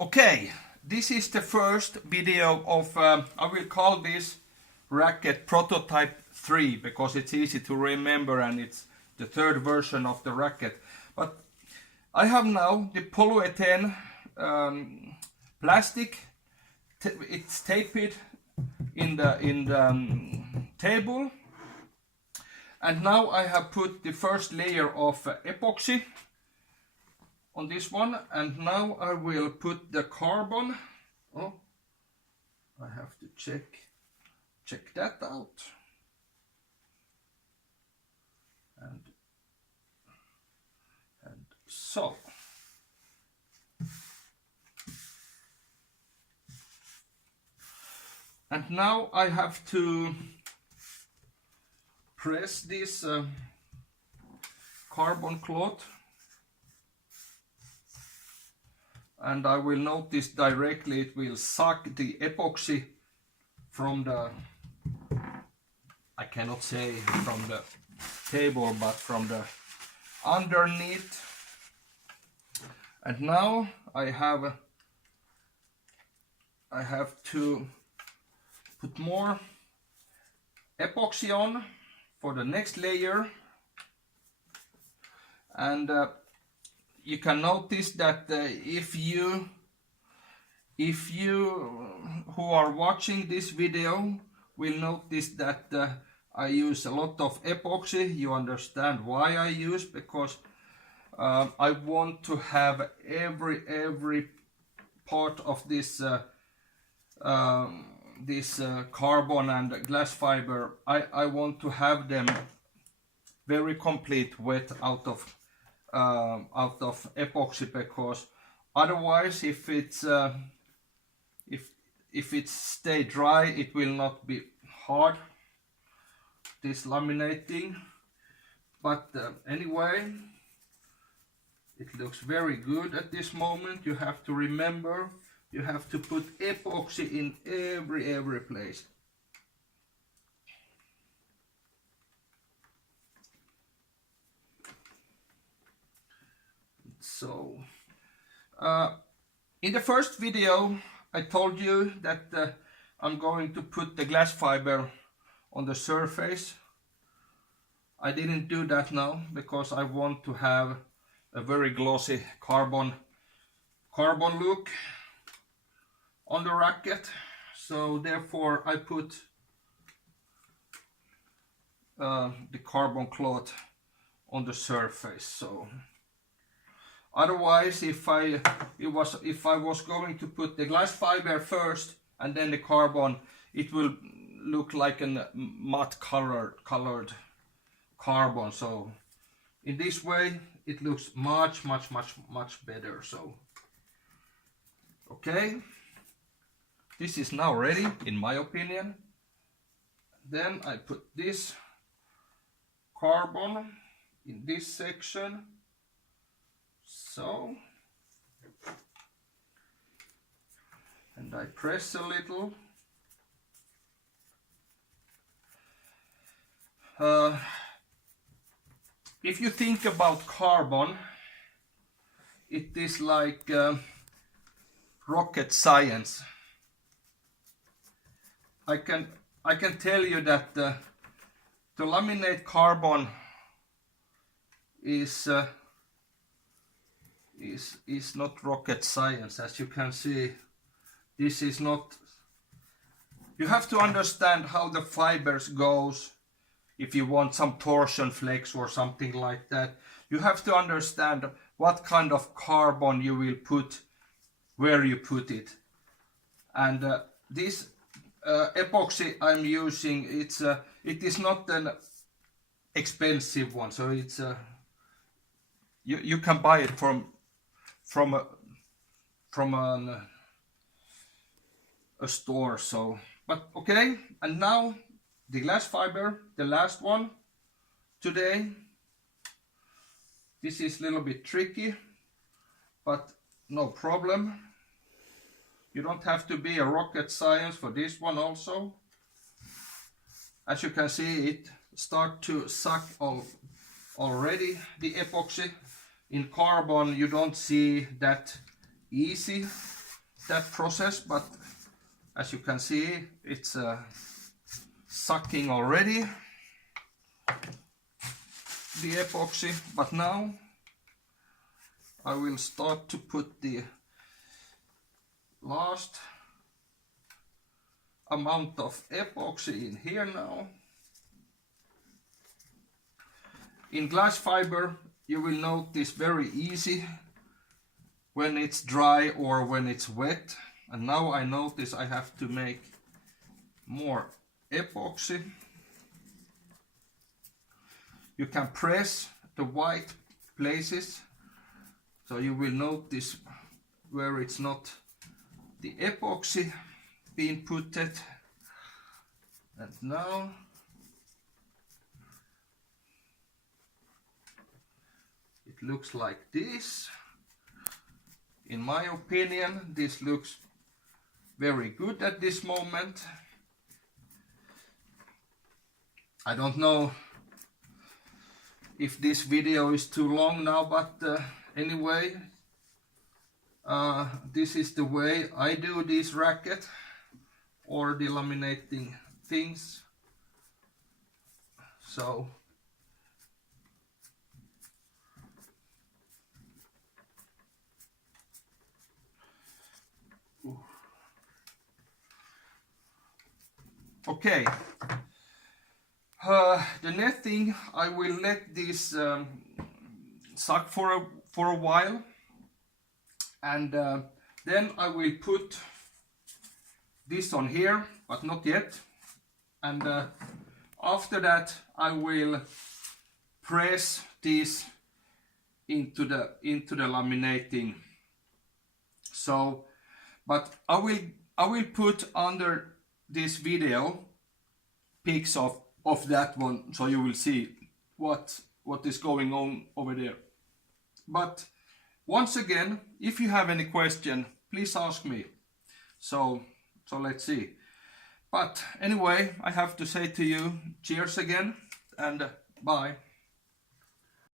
Okay, this is the first video of, I will call this racket prototype 3 because it's easy to remember and it's the third version of the racket. But I have now the polyethylene plastic. It's taped in the table, and now I have put the first layer of epoxy on this one, and now I will put the carbon. Oh, I have to check that out. And so. And now I have to press this carbon cloth, and I will notice directly it will suck the epoxy from the, I cannot say from the table, but from the underneath. And now I have to put more epoxy on for the next layer, and you can notice that if you who are watching this video will notice that I use a lot of epoxy. You understand why I use, because I want to have every part of this carbon and glass fiber, I want to have them very complete wet out of epoxy, because otherwise if it's if it stay dry it will not be hard, this laminating. But anyway, it looks very good at this moment. You have to remember, you have to put epoxy in every place. So, in the first video I told you that I'm going to put the glass fiber on the surface. I didn't do that now because I want to have a very glossy carbon look on the racket, so therefore I put the carbon cloth on the surface. So otherwise, if I was going to put the glass fiber first and then the carbon, it will look like a matte colored carbon. So in this way it looks much better. So okay, this is now ready in my opinion. Then I put this carbon in this section, so, and I press a little. If you think about carbon, it is like rocket science. I can tell you that to laminate carbon is not rocket science. As you can see, this is not. You have to understand how the fibers goes. If you want some torsion flex or something like that, you have to understand what kind of carbon you will put, where you put it. And this epoxy I'm using, it is not an expensive one, so it's you can buy it from a store. So, but okay, and now the glass fiber, the last one today. This is a little bit tricky, but no problem. You don't have to be a rocket science for this one also. As you can see, it start to suck already the epoxy. In carbon you don't see that easy, that process, but as you can see, it's sucking already, the epoxy. But now I will start to put the last amount of epoxy in here now. In glass fiber, you will notice very easy when it's dry or when it's wet. And now I notice I have to make more epoxy. You can press the white places, so you will notice where it's not the epoxy being putted. And now it looks like this. In my opinion, this looks very good at this moment. I don't know if this video is too long now, but anyway, this is the way I do this racket or the laminating things. So okay, the netting, I will let this suck for a while, and then I will put this on here, but not yet. And after that, I will press this into the laminating. So, but I will put under this video pics of that one, so you will see what is going on over there. But once again, if you have any question, please ask me. So let's see. But anyway, I have to say to you, cheers again, and bye.